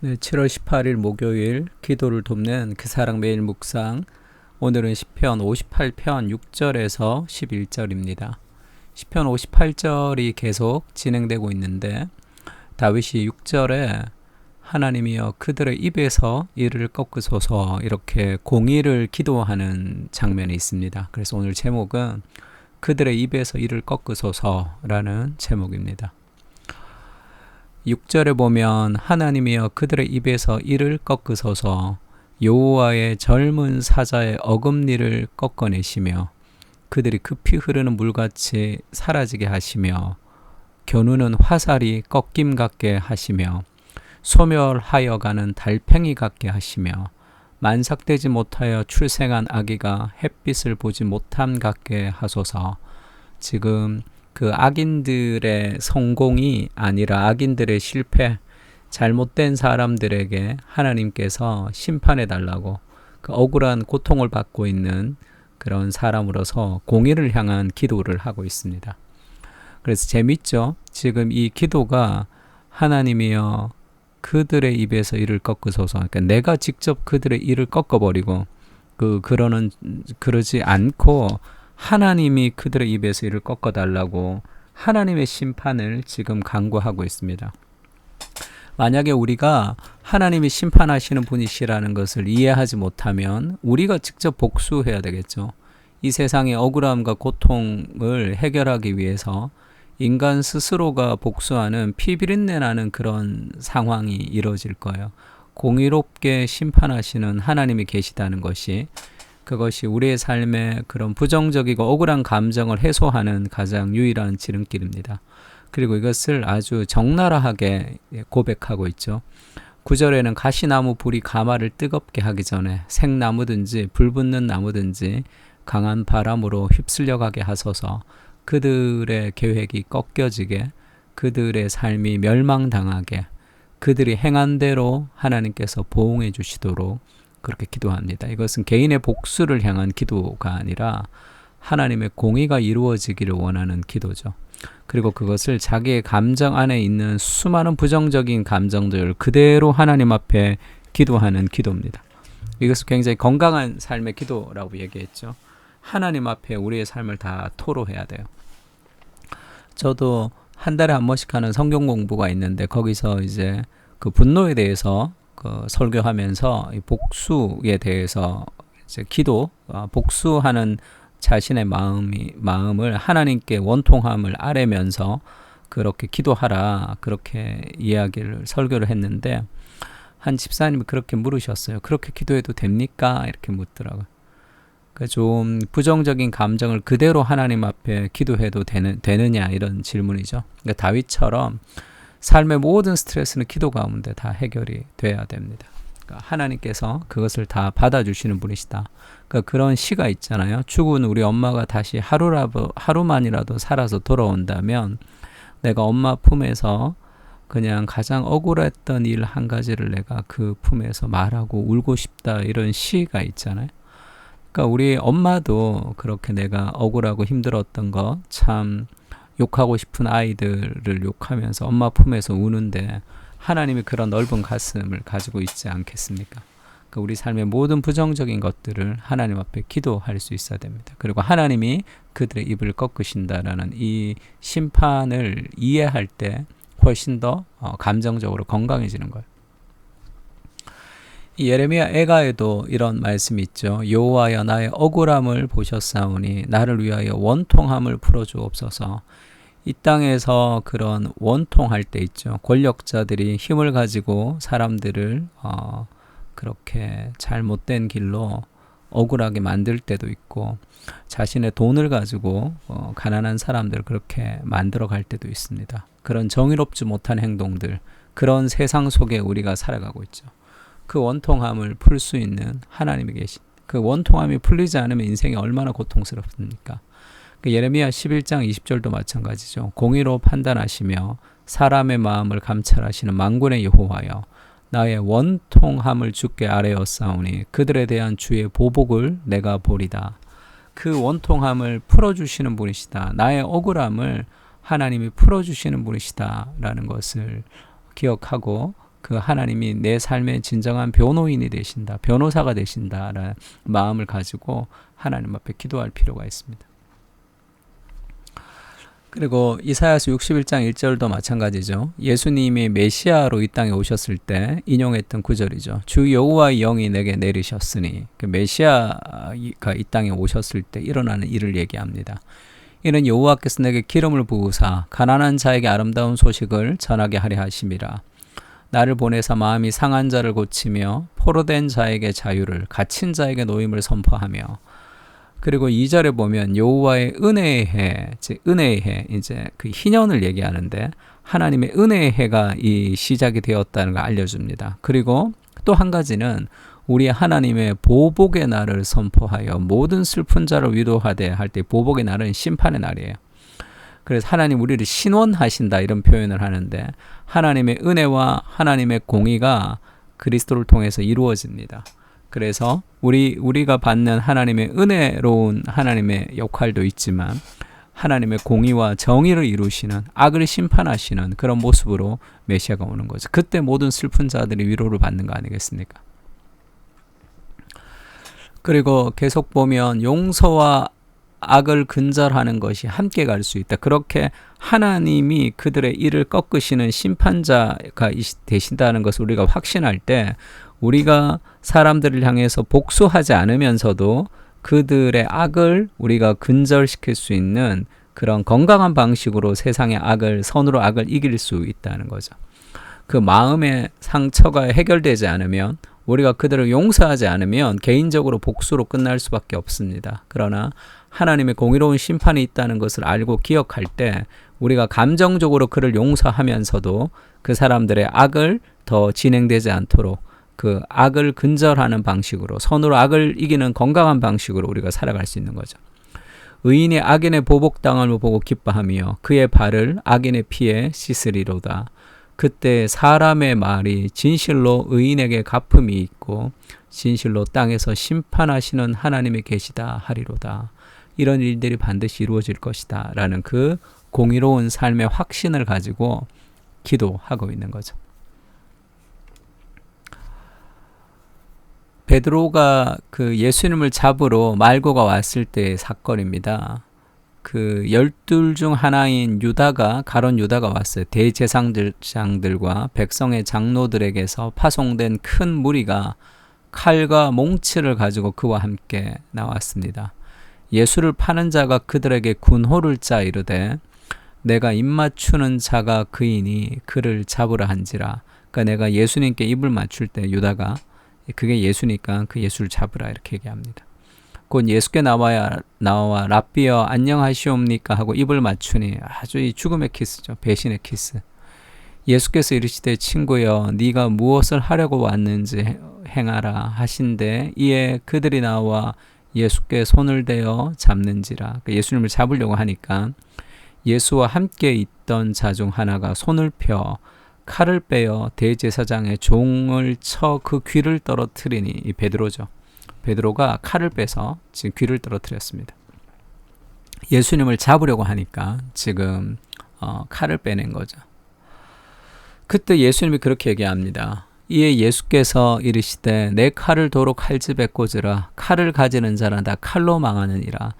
네, 7월 18일 목요일 기도를 돕는 그 사랑 매일 묵상. 오늘은 시편 58편 6절에서 11절입니다. 시편 58절이 계속 진행되고 있는데 다윗이 6절에 하나님이여 그들의 입에서 이를 꺾으소서 이렇게 공의를 기도하는 장면이 있습니다. 그래서 오늘 제목은 그들의 입에서 이를 꺾으소서라는 제목입니다. 6절에 보면 하나님이여 그들의 입에서 이를 꺾으소서 여호와의 젊은 사자의 어금니를 꺾어내시며 그들이 급히 흐르는 물같이 사라지게 하시며 겨누는 화살이 꺾임 같게 하시며 소멸하여 가는 달팽이 같게 하시며 만삭되지 못하여 출생한 아기가 햇빛을 보지 못함 같게 하소서. 지금 그 악인들의 성공이 아니라 악인들의 실패, 잘못된 사람들에게 하나님께서 심판해 달라고 그 억울한 고통을 받고 있는 그런 사람으로서 공의를 향한 기도를 하고 있습니다. 그래서 재밌죠? 지금 이 기도가 하나님이여 그들의 입에서 이를 꺾으소서. 그러니까 내가 직접 그들의 이를 꺾어버리고 그러지 않고 하나님이 그들의 입에서 이를 꺾어달라고 하나님의 심판을 지금 간구하고 있습니다. 만약에 우리가 하나님이 심판하시는 분이시라는 것을 이해하지 못하면 우리가 직접 복수해야 되겠죠. 이 세상의 억울함과 고통을 해결하기 위해서 인간 스스로가 복수하는 피비린내 나는 그런 상황이 이루어질 거예요. 공의롭게 심판하시는 하나님이 계시다는 그것이 우리의 삶에 그런 부정적이고 억울한 감정을 해소하는 가장 유일한 지름길입니다. 그리고 이것을 아주 적나라하게 고백하고 있죠. 9절에는 가시나무 불이 가마를 뜨겁게 하기 전에 생나무든지 불붙는 나무든지 강한 바람으로 휩쓸려 가게 하소서. 그들의 계획이 꺾여지게, 그들의 삶이 멸망당하게, 그들이 행한 대로 하나님께서 보응해 주시도록 그렇게 기도합니다. 이것은 개인의 복수를 향한 기도가 아니라 하나님의 공의가 이루어지기를 원하는 기도죠. 그리고 그것을 자기의 감정 안에 있는 수많은 부정적인 감정들을 그대로 하나님 앞에 기도하는 기도입니다. 이것은 굉장히 건강한 삶의 기도라고 얘기했죠. 하나님 앞에 우리의 삶을 다 토로해야 돼요. 저도 한 달에 한 번씩 하는 성경 공부가 있는데 거기서 이제 그 분노에 대해서 설교하면서 이 복수에 대해서 이제 복수하는 자신의 마음을 하나님께 원통함을 아뢰면서 그렇게 기도하라 그렇게 설교를 했는데 한 집사님이 그렇게 물으셨어요. 그렇게 기도해도 됩니까? 이렇게 묻더라고요. 좀 부정적인 감정을 그대로 하나님 앞에 기도해도 되느냐 이런 질문이죠. 그러니까 다윗처럼 삶의 모든 스트레스는 기도 가운데 다 해결이 돼야 됩니다. 그러니까 하나님께서 그것을 다 받아주시는 분이시다. 그러니까 그런 시가 있잖아요. 죽은 우리 엄마가 다시 하루만이라도 살아서 돌아온다면 내가 엄마 품에서 그냥 가장 억울했던 일 한 가지를 내가 그 품에서 말하고 울고 싶다 이런 시가 있잖아요. 그러니까 우리 엄마도 그렇게 내가 억울하고 힘들었던 거 참 욕하고 싶은 아이들을 욕하면서 엄마 품에서 우는데 하나님이 그런 넓은 가슴을 가지고 있지 않겠습니까? 그러니까 우리 삶의 모든 부정적인 것들을 하나님 앞에 기도할 수 있어야 됩니다. 그리고 하나님이 그들의 입을 꺾으신다라는 이 심판을 이해할 때 훨씬 더 감정적으로 건강해지는 거예요. 예레미야 애가에도 이런 말씀이 있죠. 여호와여 나의 억울함을 보셨사오니 나를 위하여 원통함을 풀어주옵소서. 이 땅에서 그런 원통할 때 있죠. 권력자들이 힘을 가지고 사람들을 그렇게 잘못된 길로 억울하게 만들 때도 있고 자신의 돈을 가지고 가난한 사람들을 그렇게 만들어 갈 때도 있습니다. 그런 정의롭지 못한 행동들, 그런 세상 속에 우리가 살아가고 있죠. 그 원통함을 풀 수 있는 하나님이 계신 그 원통함이 풀리지 않으면 인생이 얼마나 고통스럽습니까? 예레미야 11장 20절도 마찬가지죠. 공의로 판단하시며 사람의 마음을 감찰하시는 만군의 여호와여 나의 원통함을 주께 아뢰었사오니 그들에 대한 주의 보복을 내가 보리다. 그 원통함을 풀어주시는 분이시다. 나의 억울함을 하나님이 풀어주시는 분이시다 라는 것을 기억하고 그 하나님이 내 삶의 진정한 변호인이 되신다, 변호사가 되신다라는 마음을 가지고 하나님 앞에 기도할 필요가 있습니다. 그리고 이사야서 61장 1절도 마찬가지죠. 예수님이 메시아로 이 땅에 오셨을 때 인용했던 구절이죠. 주 여호와의 영이 내게 내리셨으니, 그 메시아가 이 땅에 오셨을 때 일어나는 일을 얘기합니다. 이는 여호와께서 내게 기름을 부으사 가난한 자에게 아름다운 소식을 전하게 하려 하심이라. 나를 보내사 마음이 상한 자를 고치며 포로된 자에게 자유를, 갇힌 자에게 노임을 선포하며. 그리고 2절에 보면 여호와의 은혜의 해, 즉 은혜의 해, 이제 그 희년을 얘기하는데 하나님의 은혜의 해가 이 시작이 되었다는 걸 알려줍니다. 그리고 또 한 가지는 우리 하나님의 보복의 날을 선포하여 모든 슬픈 자를 위로하되 할 때, 보복의 날은 심판의 날이에요. 그래서 하나님 우리를 신원하신다 이런 표현을 하는데, 하나님의 은혜와 하나님의 공의가 그리스도를 통해서 이루어집니다. 그래서 우리가 받는 하나님의 은혜로운 하나님의 역할도 있지만 하나님의 공의와 정의를 이루시는, 악을 심판하시는 그런 모습으로 메시아가 오는 거죠. 그때 모든 슬픈 자들이 위로를 받는 거 아니겠습니까? 그리고 계속 보면 용서와 악을 근절하는 것이 함께 갈 수 있다. 그렇게 하나님이 그들의 일을 꺾으시는 심판자가 되신다는 것을 우리가 확신할 때, 우리가 사람들을 향해서 복수하지 않으면서도 그들의 악을 우리가 근절시킬 수 있는 그런 건강한 방식으로 세상의 악을, 선으로 악을 이길 수 있다는 거죠. 그 마음의 상처가 해결되지 않으면, 우리가 그들을 용서하지 않으면 개인적으로 복수로 끝날 수밖에 없습니다. 그러나 하나님의 공의로운 심판이 있다는 것을 알고 기억할 때, 우리가 감정적으로 그를 용서하면서도 그 사람들의 악을 더 진행되지 않도록 그 악을 근절하는 방식으로, 선으로 악을 이기는 건강한 방식으로 우리가 살아갈 수 있는 거죠. 의인이 악인의 보복당함을 보고 기뻐하며 그의 발을 악인의 피에 씻으리로다. 그때 사람의 말이 진실로 의인에게 갚음이 있고 진실로 땅에서 심판하시는 하나님이 계시다 하리로다. 이런 일들이 반드시 이루어질 것이다 라는 그 공의로운 삶의 확신을 가지고 기도하고 있는 거죠. 베드로가 그 예수님을 잡으러 말고가 왔을 때의 사건입니다. 그 12 중 하나인 유다가, 가론 유다가 왔어요. 대제사장들과 백성의 장로들에게서 파송된 큰 무리가 칼과 몽치를 가지고 그와 함께 나왔습니다. 예수를 파는 자가 그들에게 군호를 짜 이르되 내가 입맞추는 자가 그이니 그를 잡으라 한지라. 그러니까 내가 예수님께 입을 맞출 때 유다가, 그게 예수니까 그 예수를 잡으라 이렇게 얘기합니다. 곧 예수께 나와 랍비여 안녕하시옵니까 하고 입을 맞추니, 아주 이 죽음의 키스죠. 배신의 키스. 예수께서 이르시되 친구여 네가 무엇을 하려고 왔는지 행하라 하신대 이에 그들이 나와 예수께 손을 대어 잡는지라. 그러니까 예수님을 잡으려고 하니까 예수와 함께 있던 자 중 하나가 손을 펴 칼을 빼어 대제사장의 종을 쳐 그 귀를 떨어뜨리니, 이 베드로죠. 베드로가 칼을 빼서 지금 귀를 떨어뜨렸습니다. 예수님을 잡으려고 하니까 지금 칼을 빼낸 거죠. 그때 예수님이 그렇게 얘기합니다. 이에 예수께서 이르시되 내 칼을 도로 칼집에 꽂으라. 칼을 가지는 자는 다 칼로 망하느니라.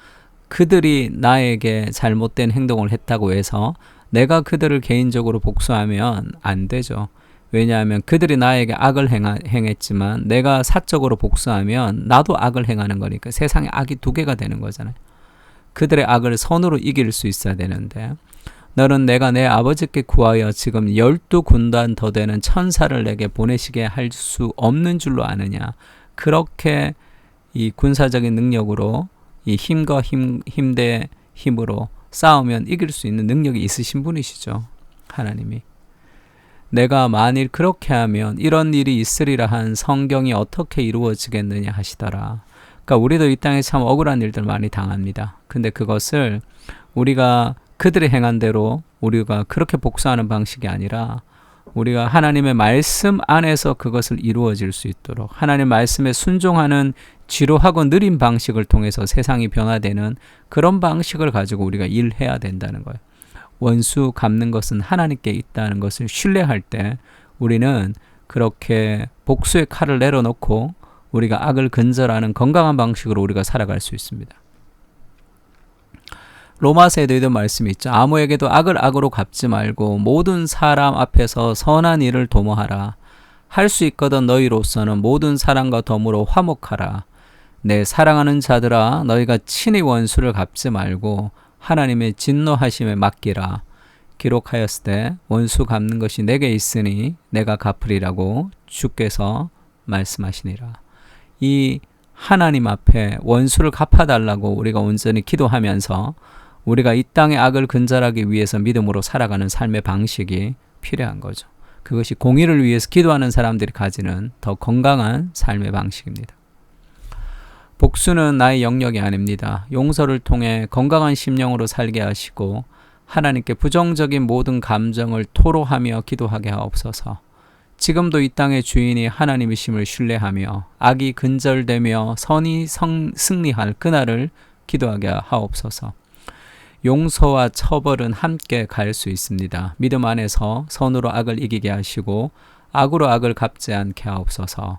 그들이 나에게 잘못된 행동을 했다고 해서 내가 그들을 개인적으로 복수하면 안 되죠. 왜냐하면 그들이 나에게 악을 행했지만 내가 사적으로 복수하면 나도 악을 행하는 거니까 세상에 악이 두 개가 되는 거잖아요. 그들의 악을 선으로 이길 수 있어야 되는데, 너는 내가 내 아버지께 구하여 지금 12군단 더 되는 천사를 내게 보내시게 할 수 없는 줄로 아느냐. 그렇게 이 군사적인 능력으로, 이 힘과 힘 대 힘으로 싸우면 이길 수 있는 능력이 있으신 분이시죠. 하나님이. 내가 만일 그렇게 하면 이런 일이 있으리라 한 성경이 어떻게 이루어지겠느냐 하시더라. 그러니까 우리도 이 땅에 참 억울한 일들 많이 당합니다. 근데 그것을 우리가 그들이 행한 대로 우리가 그렇게 복수하는 방식이 아니라 우리가 하나님의 말씀 안에서 그것을 이루어질 수 있도록 하나님의 말씀에 순종하는 지루하고 느린 방식을 통해서 세상이 변화되는 그런 방식을 가지고 우리가 일해야 된다는 거예요. 원수 갚는 것은 하나님께 있다는 것을 신뢰할 때 우리는 그렇게 복수의 칼을 내려놓고 우리가 악을 근절하는 건강한 방식으로 우리가 살아갈 수 있습니다. 로마서에도 이런 말씀이 있죠. 아무에게도 악을 악으로 갚지 말고 모든 사람 앞에서 선한 일을 도모하라. 할 수 있거든 너희로서는 모든 사람과 더불어 화목하라. 내 사랑하는 자들아 너희가 친히 원수를 갚지 말고 하나님의 진노하심에 맡기라. 기록하였을 때 원수 갚는 것이 내게 있으니 내가 갚으리라고 주께서 말씀하시니라. 이 하나님 앞에 원수를 갚아달라고 우리가 온전히 기도하면서 우리가 이 땅의 악을 근절하기 위해서 믿음으로 살아가는 삶의 방식이 필요한 거죠. 그것이 공의를 위해서 기도하는 사람들이 가지는 더 건강한 삶의 방식입니다. 복수는 나의 영역이 아닙니다. 용서를 통해 건강한 심령으로 살게 하시고 하나님께 부정적인 모든 감정을 토로하며 기도하게 하옵소서. 지금도 이 땅의 주인이 하나님이심을 신뢰하며 악이 근절되며 선이 승리할 그날을 기도하게 하옵소서. 용서와 처벌은 함께 갈 수 있습니다. 믿음 안에서 선으로 악을 이기게 하시고 악으로 악을 갚지 않게 하옵소서.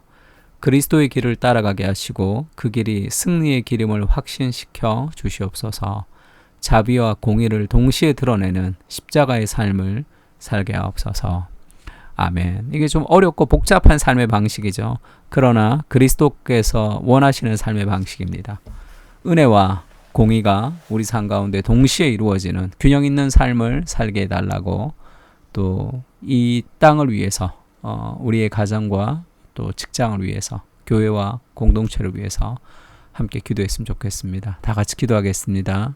그리스도의 길을 따라가게 하시고 그 길이 승리의 길임을 확신시켜 주시옵소서. 자비와 공의를 동시에 드러내는 십자가의 삶을 살게 하옵소서. 아멘. 이게 좀 어렵고 복잡한 삶의 방식이죠. 그러나 그리스도께서 원하시는 삶의 방식입니다. 은혜와 공의가 우리 삶 가운데 동시에 이루어지는 균형 있는 삶을 살게 해달라고, 또 이 땅을 위해서 우리의 가정과 또 직장을 위해서, 교회와 공동체를 위해서 함께 기도했으면 좋겠습니다. 다 같이 기도하겠습니다.